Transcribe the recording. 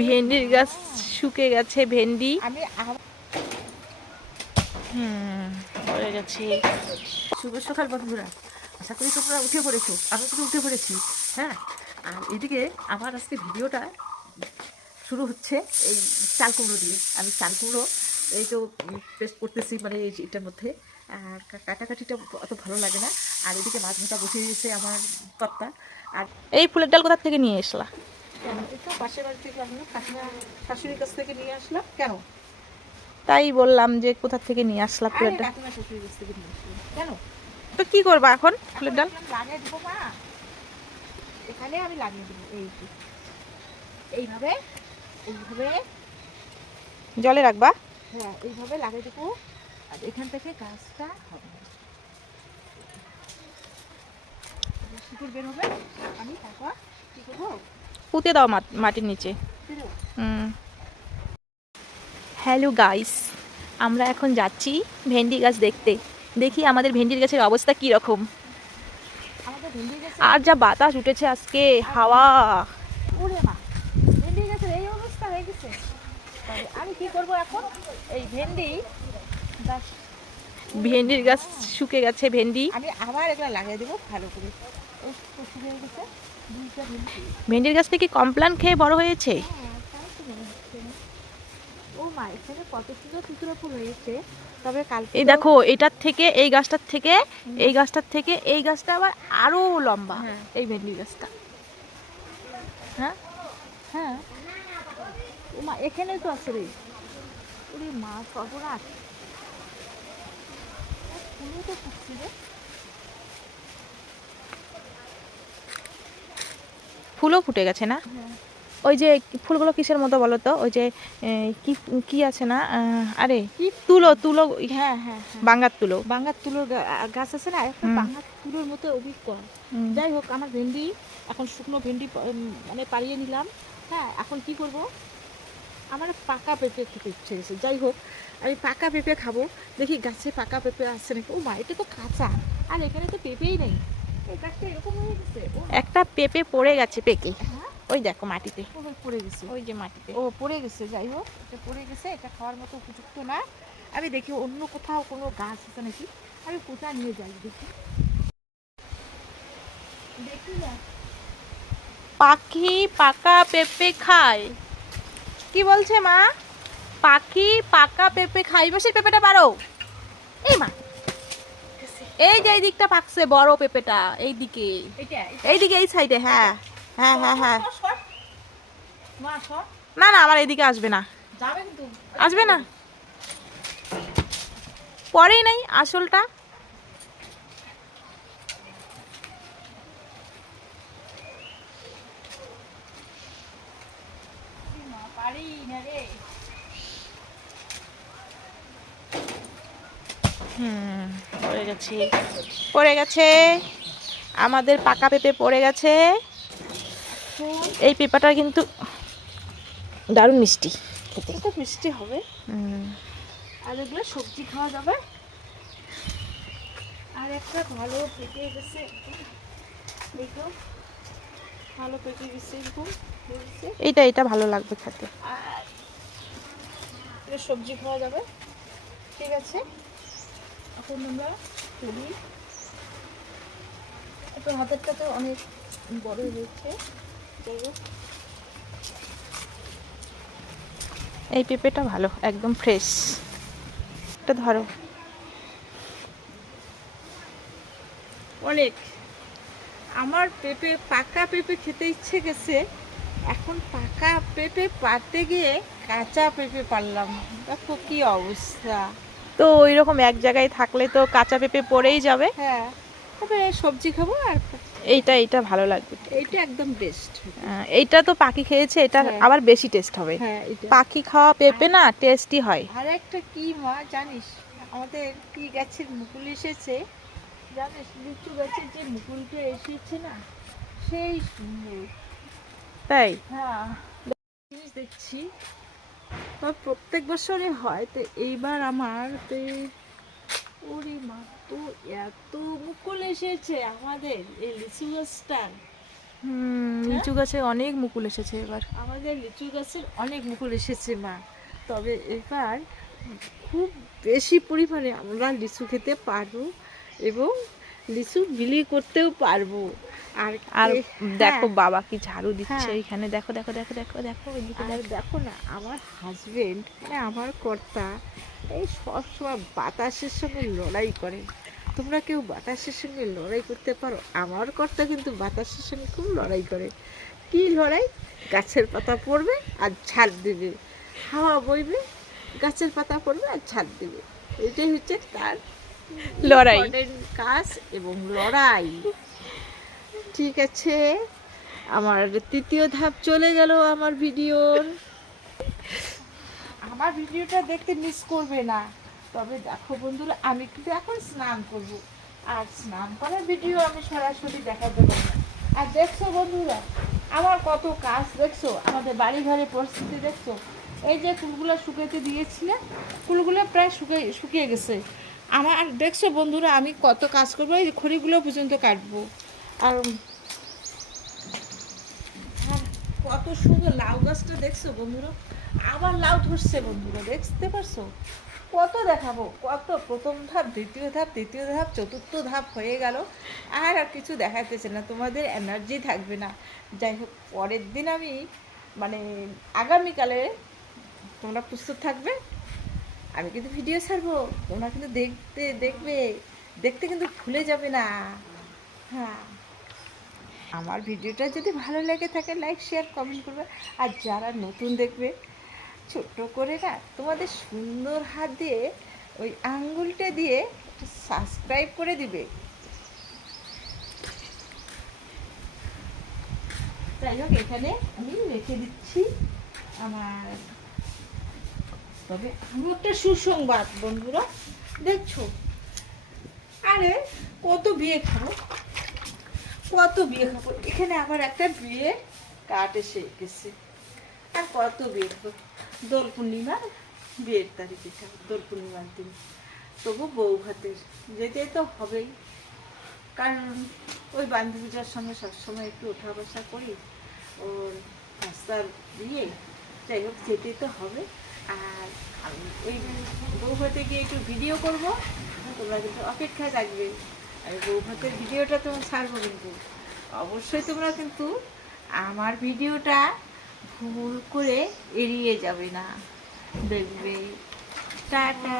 ভেন্ডির গাছ শুকে গেছে, ভেন্ডি আমি পড়ে গেছে। শুভ সকাল বন্ধুরা, আশা করি তোমরা উঠে পড়েছো, আমি তো উঠে পড়েছি। হ্যাঁ, আর এদিকে আমার আজকে ভিডিওটা শুরু হচ্ছে এই চাল কুমড়ো দিয়ে। আমি চাল কুমড়ো এই তো পেস্ট করতেছি, মানে এটার মধ্যে আর কাটাকাটিটা অত ভালো লাগে না। আর এদিকে মাছ ভাজা বসিয়ে দিয়েছে আমার কর্তা। আর এই ফুলের ডাল কোথা থেকে নিয়ে এসলা? এটা পাশের বাড়ি থেকে আসলাম, কাকিমা শাশুড়ির কাছ থেকে নিয়ে আসলাম। কেন? তাই বললাম যে কোথা থেকে নিয়ে আসলা ফুলের ডাল। কাকিমা শ্বশুরের কাছ থেকে নিয়ে আসলাম। কেন? তো কি করবা এখন ফুলের ডাল? লাগিয়ে দেবো মা, এখানে আমি লাগিয়ে দেবো। এইভাবে এইভাবে জলে রাখবা? হ্যাঁ, এইভাবে লাগিয়ে দেবো। আর এখান থেকে গাছটা হবে, শিকড় বের হবে। আমি তারপর কি করবো, পুঁতে দাও মাটির নিচে। হ্যালো গাইস, আমরা এখন যাচ্ছি ভেন্ডি গাছ দেখতে। দেখি আমাদের ভেন্ডির গাছের অবস্থা কি রকম। আমাদের ভেন্ডি গাছে আর যা বাতাস উঠেছে আজকে, হাওয়া। ওরে মা, ভেন্ডি গাছের এই অবস্থা হয়ে গেছে। আমি কি করবো এখন? এই ভেন্ডির গাছ শুকে গেছে, ভেন্ডি। আমি আবার এগুলো লাগিয়ে দেবো ভালো করে। শুকিয়ে গেছে দুইটা ভেন্ডি। ভেন্ডির গাছটা কি কমপ্লান খেয়ে বড় হয়েছে? ও মা, এখানে কত সুন্দর টুকরো ফুল হয়েছে। তবে কালকে এই দেখো, এটার থেকে এই গাছটার থেকে এই গাছটার থেকে এই গাছটা আবার আরো লম্বা। এই ভেন্ডি গাছটা। হ্যাঁ হ্যাঁ, ও মা, এখানে তো আছে রে। ওরে মা, সর্বনাশ, ফুলও তো ফুটছে রে। ফুলও ফুটে গেছে না? ওই যে ফুলগুলো কিসের মতো বলো তো? ওই যে কি কি আছে না, আরে তুলো তুলো। হ্যাঁ হ্যাঁ, বাঙ্গার তুলো। বাঙ্গার তুলোর গাছ আছে না, একটা বাঙ্গার তুলোর মতো অভিজ্ঞ। যাই হোক, আমার ভেন্ডি এখন শুকনো ভেন্ডি মানে পাড়িয়ে নিলাম। হ্যাঁ, এখন কি করব, আমার পাকা পেঁপে খেতে ইচ্ছে গেছে। যাই হোক, আমি পাকা পেঁপে খাবো। দেখি গাছে পাকা পেঁপে আসছে নাকি। ও মা, এটা তো কাঁচা, আর এখানে তো পেঁপেই নেই। এই গাছটা এরকম হয়ে গেছে। একটা পেঁপে পড়ে গেছে পেকে। ওই দেখো মাটিতে পড়ে গেছে, ওই যে মাটিতে। ও পড়ে গেছে। যাই হোক, এটা পড়ে গেছে, এটা খাওয়ার মতো উপযুক্ত না। আমি দেখি অন্য কোথাও কোনো গাছ আছে নাকি, আমি কোথায় নিয়ে যাই দেখি। দেখি না, পাখি পাকা পেঁপে খায়। কি বলছে মা? পাখি পাকা পেঁপে খায়। বাসের পেঁপেটা পারো? এই মা, এই যে এই দিকটা পাকছে বড় পেঁপেটা, এই দিকে এইদিকে এই সাইডে। হ্যাঁ হ্যাঁ হ্যাঁ হ্যাঁ। না না, আমার এইদিকে আসবে না, আসবে না, পরেই নাই আসলটা। পড়ে গেছে, পড়ে গেছে আমাদের পাকা পেঁপে, পড়ে গেছে। এই পেঁপাটা কিন্তু দারুণ মিষ্টি খেতে। এটা মিষ্টি হবে, আর এগুলো সবজি খাওয়া যাবে। আর একটা ভালো পেকে গেছে, দেখো ভালো পেকে গেছে এরকম। এইটা এটা ভালো লাগবে খেতে। আর এটা সবজি খাওয়া যাবে। ঠিক আছে, এখন আমরা করি। একটু হাতেরটাতে অনেক বড় হয়েছে। যাই হোক, এই পেঁপেটা ভালো, একদম ফ্রেশ। এটা ধরো। অনেক, আমার পেঁপে পাকা পেঁপে খেতে ইচ্ছে গেছে। এখন পাকা পেঁপে পাড়তে গিয়ে কাঁচা পেঁপে পারলাম। দেখো কি অবস্থা। তো ওই রকম এক জায়গায় থাকলে তো কাঁচা পেঁপে পড়েই যাবে। হ্যাঁ, তবে সবজি খাবো। আর এইটা ভালো লাগবে, এইটা একদম বেস্ট। এইটা তো পাখি খেয়েছে, এটা আবার বেশি টেস্ট হবে। হ্যাঁ, পাখি খাওয়া পেঁপে না টেস্টি হয়। আর একটা কি মা জানিস, আমাদের কি গাছের মুকুল এসেছে জানিস? লিচু গাছের যে মুকুলটা এসেছে না, সেই সুন্দর। তাই? হ্যাঁ, জিনিস দেখছি প্রত্যেক বছরে হয়, তো এইবার আমার ওরে মা, তো এত মুকুল এসেছে আমাদের এই লিচু গাছটার। লিচু গাছে অনেক মুকুল এসেছে এবার। আমাদের লিচু গাছের অনেক মুকুল এসেছে মা, তবে এবার খুব বেশি পরিমাণে আমরা লিচু খেতে পারবো এবং লিচু বিলি করতেও পারবো। আর আর দেখো হ্যাঁ, বাবা কি ঝাড়ু দিচ্ছে হ্যাঁ। এইখানে, দেখো দেখো দেখো দেখো দেখো ওইদিকে আর দেখো। দেখো না, আমার হাজবেন্ড মানে আমার কর্তা এই সবসময় বাতাসের সঙ্গে লড়াই করে। তোমরা কেউ বাতাসের সঙ্গে লড়াই করতে পারো? আমার কর্তা কিন্তু বাতাসের সঙ্গে খুব লড়াই করে। কি লড়াই? গাছের পাতা পড়বে আর ছাদ দেবে, হাওয়া বইবে, গাছের পাতা পড়বে আর ছাদ দেবে। এটাই হচ্ছে তার লড়াই। important কাজ এবং লড়াই। ঠিক আছে, আমার তৃতীয় ধাপ চলে গেল আমার ভিডিওর। আমার ভিডিওটা দেখতে মিস করবে না। তবে দেখো বন্ধুরা, আমি কিন্তু এখন স্নান করব, আর স্নান করার ভিডিও আমি সরাসরি দেখাতে পারবো না। আর দেখছো বন্ধুরা, আমার কত কাজ দেখছো, আমাদের বাড়ি ঘরের পরিস্থিতি দেখছো। এই যে ফুলগুলো শুকাতে দিয়েছিলাম, ফুলগুলো প্রায় শুকিয়ে গেছে। আমার দেখছো বন্ধুরা, আমি কত কাজ করবো, এই খড়িগুলো পর্যন্ত কাটবো। আর আর কত সুন্দর লাউ গাছটা দেখছো বন্ধুরা, আবার লাউ ধরছে বন্ধুরা, দেখতে পারছো? কত দেখাবো, কত প্রথম ধাপ, দ্বিতীয় ধাপ, তৃতীয় ধাপ, চতুর্থ ধাপ হয়ে গেল। আর কিছু দেখাতেছে না, তোমাদের এনার্জি থাকবে না। যাই হোক, পরের দিন আমি মানে আগামীকালে তোমরা প্রস্তুত থাকবে, আমি কিন্তু ভিডিও ছাড়বো, তোমরা কিন্তু দেখবে, দেখতে কিন্তু ভুলে যাবে না। হ্যাঁ, আমার ভিডিওটা যদি ভালো লেগে থাকে লাইক শেয়ার কমেন্ট করবে। আর যারা নতুন দেখবে, ছোট্ট করে না তোমাদের সুন্দর হাত দিয়ে ওই আঙ্গুলটা দিয়ে সাবস্ক্রাইব করে দিবে। যাই হোক, এখানে আমি রেখে দিচ্ছি আমার। তবে আমি একটা সুসংবাদ বন্ধুরা, দেখছো, আরে কত বিয়ে খাবো, কত বিয়ে খাবো, এখানে আবার একটা বিয়ে কার্ড এসে গেছে। আর কত বিয়ে খাবো, দোল পূর্ণিমার বিয়ের তারিখ, এটা দোল পূর্ণিমার দিন। তবু বউ ভাতের যেতে তো হবেই, কারণ ওই বান্ধবীটার সঙ্গে সবসময় একটু ওঠা বসা করি, ওর রাস্তার বিয়ে। যাই হোক, যেতে তো হবে। আর আমি ওই বউ ভাতে গিয়ে একটু ভিডিও করব, তোমরা কিন্তু অপেক্ষায় থাকবে। আর বউ ভাতের ভিডিওটা তোমার ছাড়বো কিন্তু, অবশ্যই তোমরা কিন্তু আমার ভিডিওটা ভুল করে এড়িয়ে যাবে না, দেখবে। টাটা।